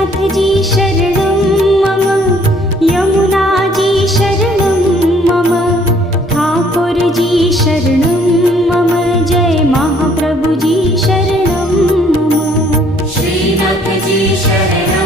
नाथजी शरणं मम यमुनाजी शरणं मम ठाकुरजी शरणं मम जय महाप्रभुजी शरणं मम। श्रीनाथजी शरणं